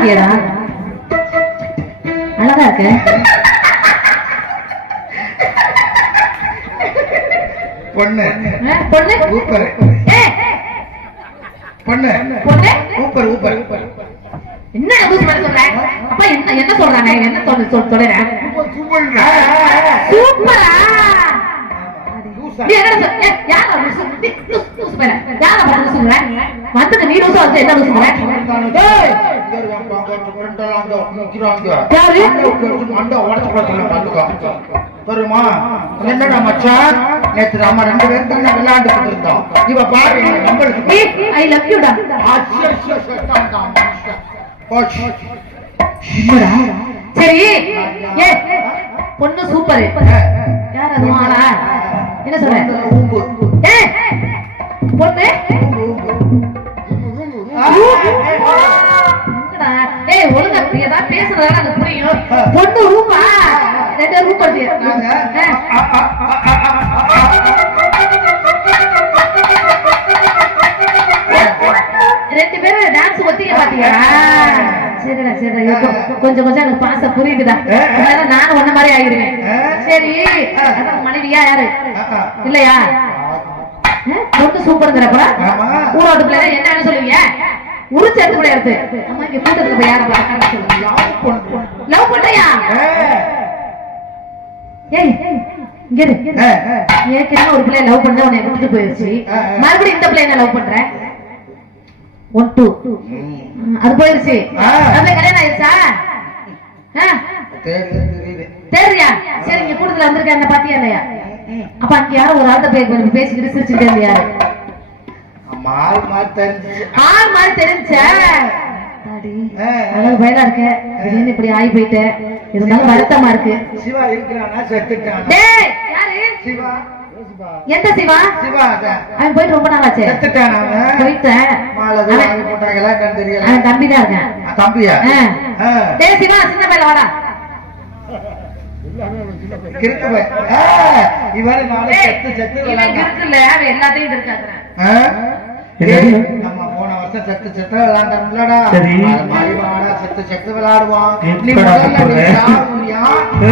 இருக்கியடா, அழகா இருக்க. பொண்ணு பொண்ணு ஊப்பர் பொண்ணு பொண்ணு ஊப்பர் ஊப்பர் என்ன லூஸ் பண்ண சொல்ற? அப்பா என்ன என்ன சொல்றானே? என்ன சொல்றேன்? சூப்பரா நீ என்ன சொல்ற? யாரா லூஸ்? லூஸ் பண்ண யாரா பண்ண லூஸ்ங்கற? வந்து நீ லூஸ் வந்து என்ன லூஸ்ங்கற? டேய் யாரு அந்த உடைச்சு போடுறத பாத்துக்கோ. தெரியுமா என்னடா மச்சான், நேத்து நாம ரெண்டு பேரும் தான் விளையாண்டுட்டு இருந்தோம். இவ பாரு நம்மளுக்கு ஐ லவ் யூ டா. சரி ஏ பொண்ணு சூப்பர். யார் அது? ஆளா என்ன சொல்ற? ஏ பொண்ணு ஏய் ஒழுங்கா ஏதா பேசுறதா எனக்கு புரியும். பொண்ணு ரூபா ரெண்டு ரூபா ரெண்டு பேரும் டான்ஸ் ஒத்திக்க பாத்தீங்களா? சரிடா சரிடா, கொஞ்சம் கொஞ்சம் எனக்கு பாச புரியுதுடா. நானும் ஒன்ன மாதிரி ஆகிருவேன். சரி மனைவியா யாரு இல்லையா? பொண்ணு சூப்பருங்கிறப்ப ஊரோட்டு பிள்ளை என்ன சொல்லுவீங்க? உரிச்சு எடுத்து கூட எடுத்து அம்மா இங்க கூட்டத்துல போய் யார லவ் பண்றியா? ஏய் இங்க ஏற்கனவே ஒரு பிள்ளைய லவ் பண்ண உன்னை விட்டுட்டு போயிருச்சு, மறுபடியும் இந்த பிள்ளைய லவ் பண்ற. 1 2 அது போயிருச்சு. அப்படியே கல்யாணம் ஆயிருச்சா? தெரியா? சரி இங்க கூட்டத்துல வந்திருக்க என்ன பாத்தியா இல்லையா? அப்ப அங்க யாரும் ஒரு ஆள்கிட்ட போய் பேசிக்கிட்டு சிரிச்சுட்டே இல்லையா? ஆள் மாதிரி தெரிஞ்ச அழகு பயலா இருக்க, திடீர்னு இப்படி ஆகி போயிட்ட. இருந்தாலும் வருத்தமா இருக்கு. சிவா இருக்கிறானா செத்துட்டானா? டேய் யாரு சிவா? எந்த சிவா? சிவா அவன் போயிட்டு ரொம்ப நாள் ஆச்சு. செத்துட்டானா? போயிட்டேன். மாலை வாங்கி போட்டாங்களா கண்ணு தெரியல. அவன் தம்பி தான் இருக்கான். தம்பியா? டேய் சிவா சின்ன பையல வாடா. கிறுக்குவே இவரு நாளை செத்து செத்து கிறுக்குல அவன் எல்லாத்தையும் இருக்காங்க. நம்ம போன வருஷம் செத்து செத்து விளையாண்டோம்லடா, அது மாதிரி வாடா செத்து செத்து விளையாடுவோம். நீ முதல்ல சாவுறியா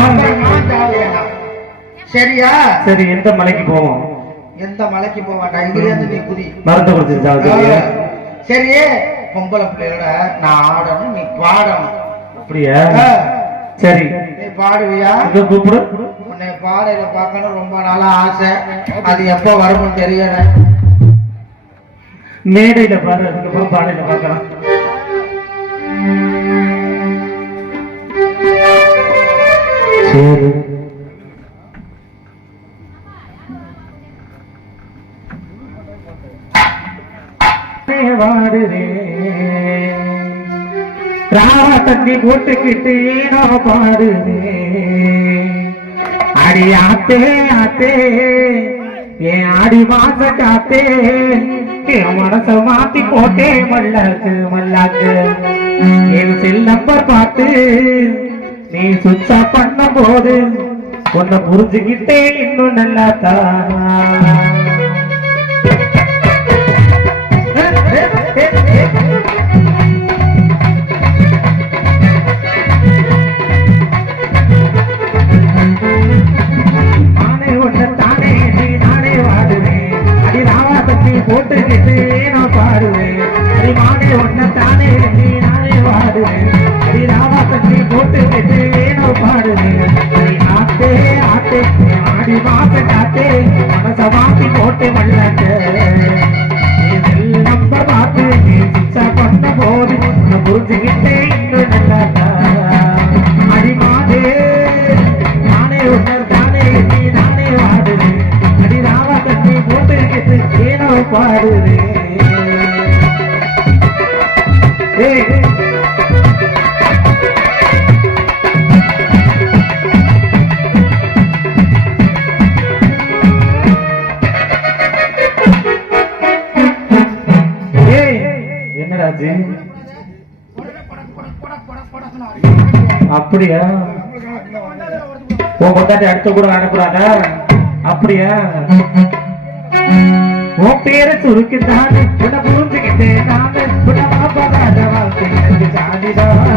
அப்புறம் நான் சாவுறேனா? சரியா? சரி எந்த மலைக்கு போவோம்? எந்த மலைக்கு போக மாட்டா, இதுல இருந்து நீ குதி மருந்து கொடுத்து. சரி பொம்பளை பிள்ளையோட நான் ஆடணும், நீ பாடணும். அப்படியா? சரி நீ பாடுவியா? கூப்பிடு. உன்னை பாடையில பார்க்கணும் ரொம்ப நாளா ஆசை, அது எப்ப வரும்னு தெரியல. மேடையில பாரு, அதுக்கப்புறம் பாடையில பார்க்கலாம். சரி ராவா தண்ணி போட்டுக்கிட்டு நான் பாடுவேன். அடி ஆத்தே ஆத்தே என் ஆடி மாச காத்தே, என் மனச மாத்தி போட்டே மல்லாக்கு மல்லாக்கு. என் செல் நம்பர் பார்த்து நீ சுவிட்ச் ஆஃப் பண்ணும் போது உன்னை புரிஞ்சுக்கிட்டே இன்னும் நல்லா தான். போட்டுக்கிட்டு நான் பாடுவேன். அடி மானே ஒன்ன தானே நீ நானே வாடுவேன். அடி ராவா தண்ணி போட்டுக்கிட்டு நான் பாடுவேன். அடி ஆத்தே ஆத்தே ஆடி மாச காத்தே, மனச மாத்தி போட்டு மல்லாக்க. நம்ப பார்த்து நீ சிக்ஷா பண்ண போது நான் புரிஞ்சுக்கிட்டே இன்னும் நல்லாக்கா. அடி மாதே நானே ஒன்னர் தானே நீ நானே வாடுவேன். அடி ராவா தண்ணி போட்டுக்கிட்டு ஏனோ பாடுவேன். என்னடாச்சு? அப்படியா? உன் கொண்டாட்டி அடுத்த கூட அனுப்புறாங்க. அப்படியா? உன் பேரை சுருக்கிட்டான் உன்னை புரிஞ்சுக்கிட்டேன் நான். உன்னை வாழ்க்கை எனக்கு சாதிதான்.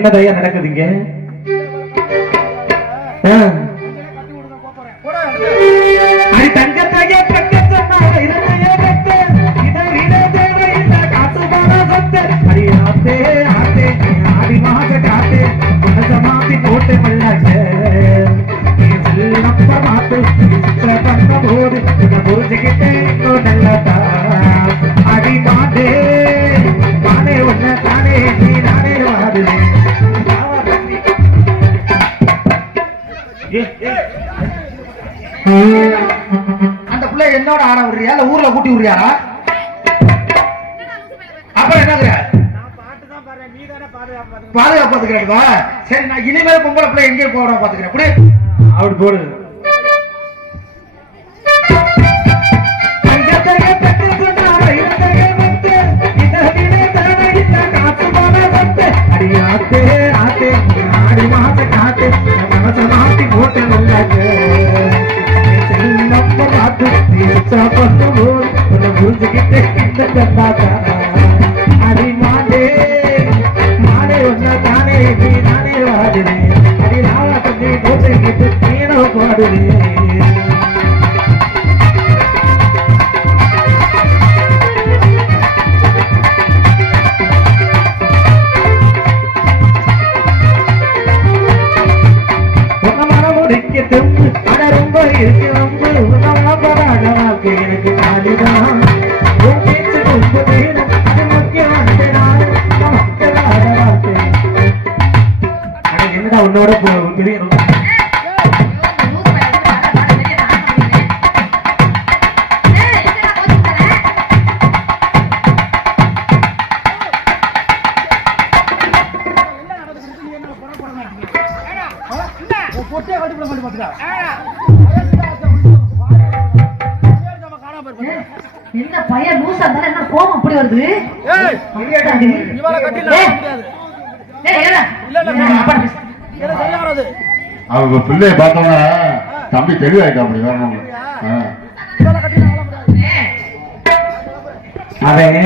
என்னதையா நடக்குதுங்க? அடி தங்கத்தைய கட்ட சொன்னாங்க இதனையே கட்ட இதை விட தேவையில்ல காசு போன சொத்து அடி ஆத்தே ஆத்தே ஆடி மாச காத்தே மனச மாத்தி போட்டு மல்லாச்ச செல்லப்ப மாத்து பண்ண போது புரிஞ்சுக்கிட்டே நல்லதா அடி மாட்டே மானே ஒன்ன தானே நீ நானே வாடுவேன் அந்த பிள்ளை என்னோட ஆட விடுறியா இல்ல ஊர்ல கூட்டி விடுறியாரா? அப்புறம் என்ன பாதுகாப்பு பாத்துக்கிறேன்ப்பா. சரி நான் இனிமேல் பொம்பளை பிள்ளை எங்கேயும் போட பாத்துக்கிறேன். அப்படி அப்படி போடு. அடியாத்தே ஆத்தே ஆடி மாச காத்து மனச மாத்தி போட்டு நல்லாச்சு செல்லப்ப பார்த்து நீச்சா பண்ணுவோம் உன்னை புரிஞ்சுக்கிட்டே கிட்ட பார்த்தா அடி மாடே மாடே ஒன்ன தானே நீ நானே வாடுறேன் அடி நாளா தண்ணி போட்டுக்கிட்டு நீனோ பாடுறேன் ரொம்ப இருக்கு ரொம்ப உணவாக எனக்கு காலிதான் ரொம்ப வேணும் அது முக்கியம் என்னடா உன்னோட தெரியணும் என்ன பையன் லூசா இருந்தா என்ன கோபம் அப்படி வருது? அவங்க பிள்ளைய பார்த்தோன்னா தம்பி தெளிவாயிட்டா அப்படி வரணும். அவன்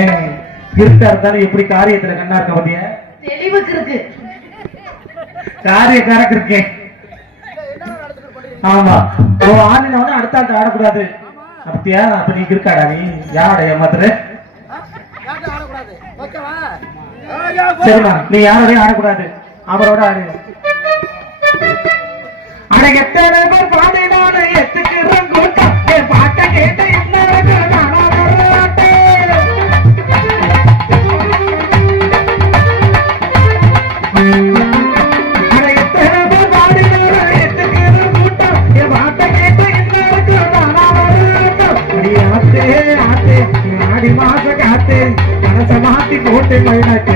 இருட்டா இருந்தாலும் எப்படி காரியத்துல கண்ணா இருக்க பத்திய தெளிவுக்கு இருக்கு காரியக்காரக்கு இருக்கேன். ஆமா ஆடின வந்து அடுத்த ஆண்டு ஆடக்கூடாது அப்படியா? அப்ப நீ இருக்காடா நீ யாரோட ஏமாத்துற? சரிமா நீ யாரோடய ஆடக்கூடாது அவரோட ஆடு. ஆனா எத்தனை பேர் பாடினால எத்துக்கிறோம் கூட்டம் என் பாட்டை கேட்டு ஆடி மாச காத்து மனச மாத்தி போட்டு மல்லாச்ச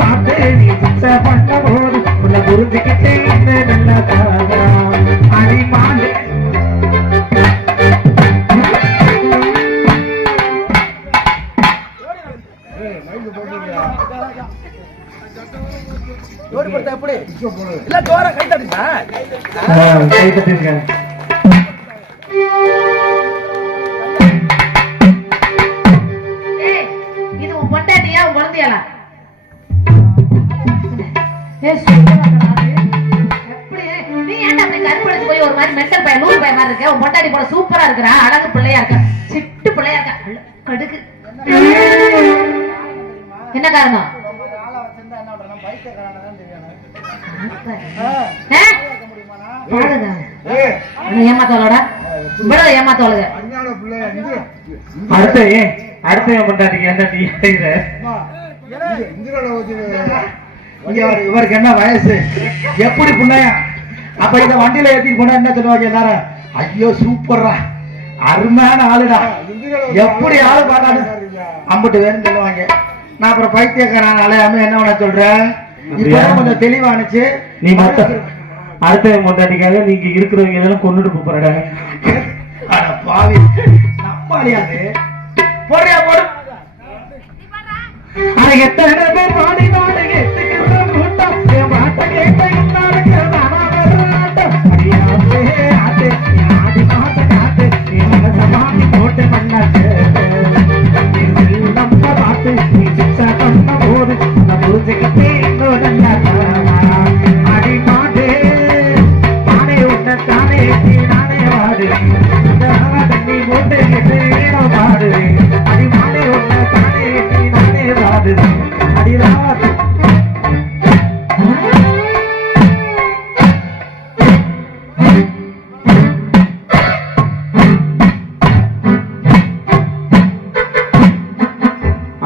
பார்த்து நீ சிக்ஸ பண்ண போது உன்னை புரிஞ்சுக்கிட்டே நல்லதா அடி மாலை கை தட்டிருக்கேன். இது உன் பொண்டாட்டியா உன் குழந்தையாளா? நீ ஏன்டா அப்படி கருப்படிச்சு போய் ஒரு மாதிரி மென்டல் பையன் லூர் பையன் மாதிரி இருக்க? உன் பொண்டாட்டி போல சூப்பரா இருக்கிறா, அழகு பிள்ளையா இருக்க, சிட்டு பிள்ளையா இருக்க, கடுக்கு. என்ன காரணம்? ஏமாத்தோலோட ஏமாத்தோளுங்க. அடுத்த ஏன் அடுத்த ஏன் பண்றாங்க? என்ன நீ இவருக்கு என்ன வயசு எப்படி பிள்ளையா? அப்ப இந்த வண்டியில ஏத்திட்டு போனா என்ன சொல்லுவாங்க எல்லாரும்? ஐயோ சூப்பர்ரா, அருமையான ஆளுடா, எப்படி ஆளு பாடாது அம்பிட்டு வேணும் சொல்லுவாங்க. நான் அப்புறம் பைத்தியக்காரன் அலையாம என்ன பண்ண சொல்றேன்? இப்ப கொஞ்சம் தெளிவானுச்சு. நீ மட்டும் அடுத்த பொண்டாட்டிக்காக நீங்க இருக்கிறவங்க இதெல்லாம் கொண்டுட்டு போறடா. பாவி நம்பாளியாது போறியா போடு. ஆனா எத்தனை பேர் பாடி பாடு எத்துக்கிறோம் கூட்டம் என் பாட்டை கேட்ட ஆடி மாச காத்து என் மனச மாத்தி போட்டு பண்ணாச்சு நம்ம பார்த்து நீ சிக்ஸா பண்ண போது நான் புரிஞ்சு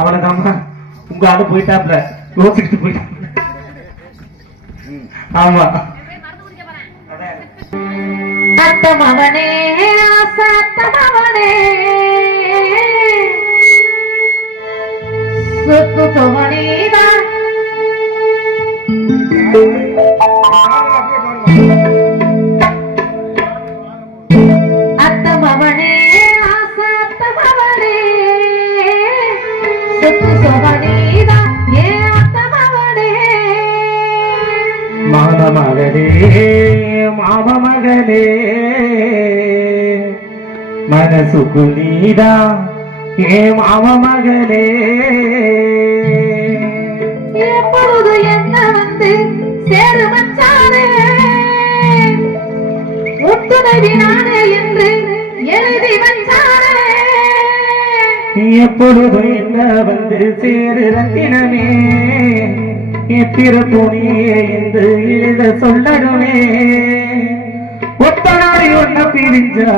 அவ்வளவுதாம்மா உங்க ஆளு போயிட்டாப்ல யோசிச்சுட்டு போயிட்டா ஆமா அத்தமவனே ஆசத்தமவனே சுத்து சுவனீதா அத்தமவனே ஆசத்தமவனே சுத்து சுவனீதா ஏ அத்தமவனே மாமமகளே மாமமகளே மனசுக்குள் நீதா ஏ மாமமகளே எப்பொழுது என்ன வந்து சேரு மச்சானே ஒத்துணவி நானே என்று எழுதி வச்சானே எப்பொழுது என்ன வந்து சேரு ரத்தினமே திருப்பொனியே என்று எழுத சொல்லணுமே ஒத்தனாடி ஒன்ன பிரிஞ்சா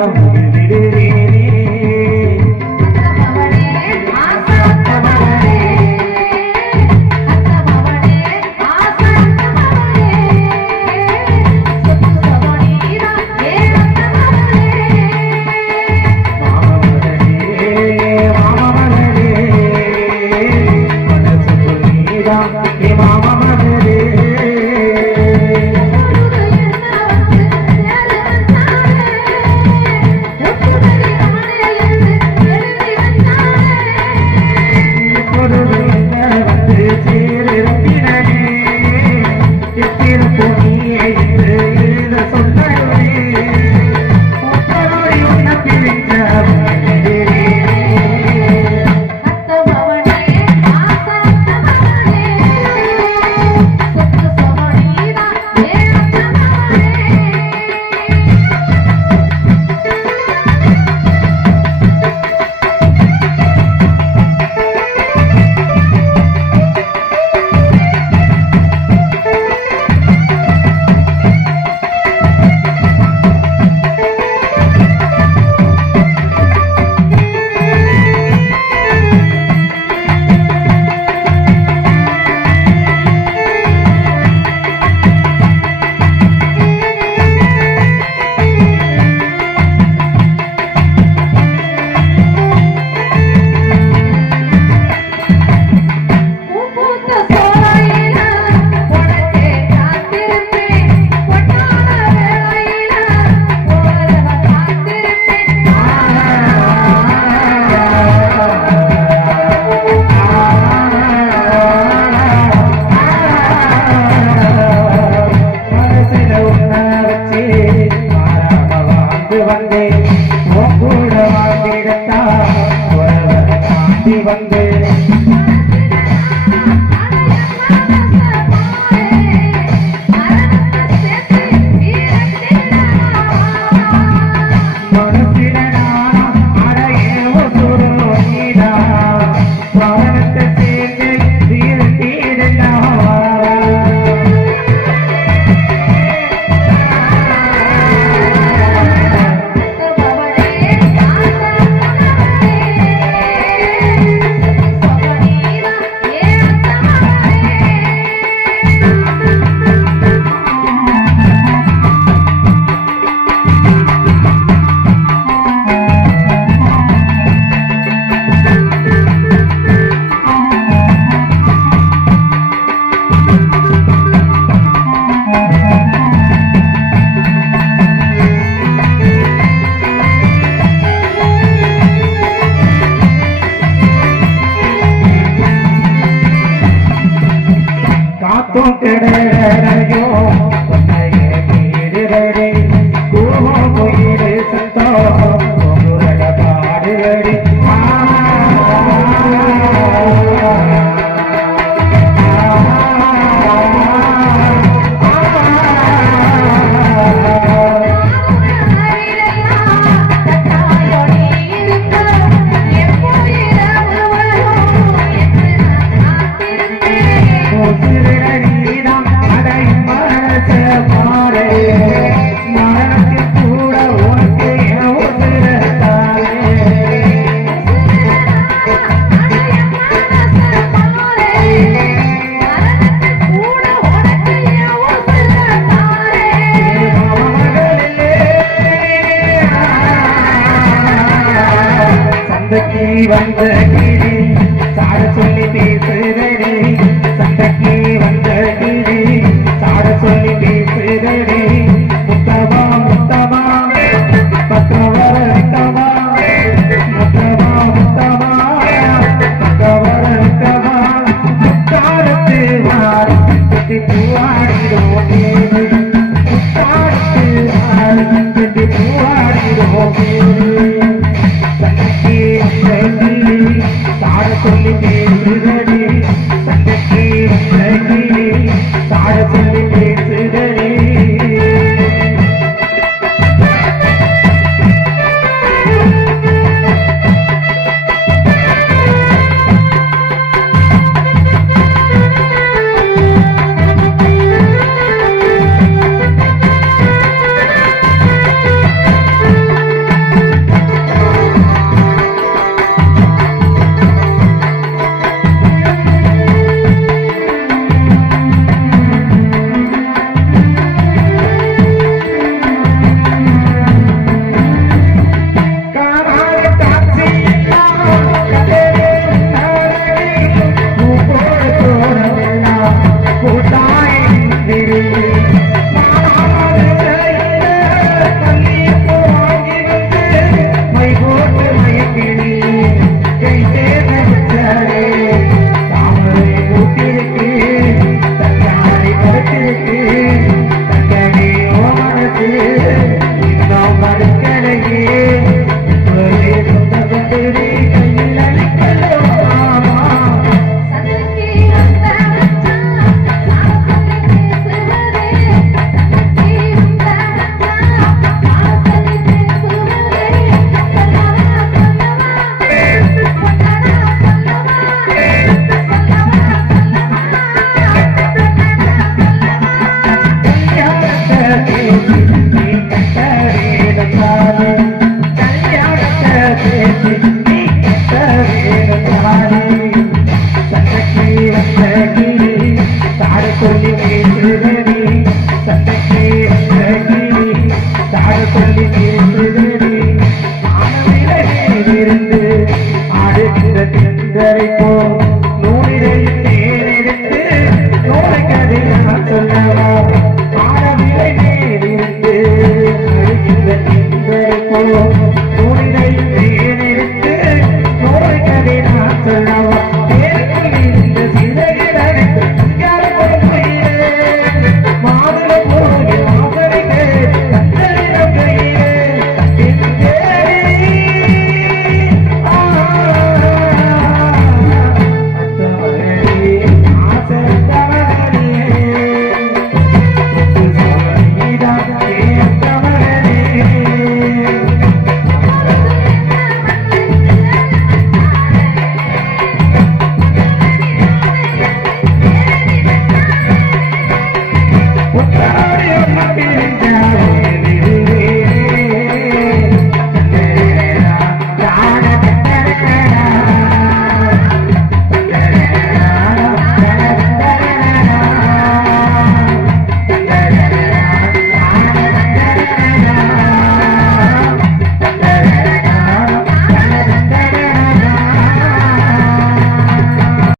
வந்த கிளி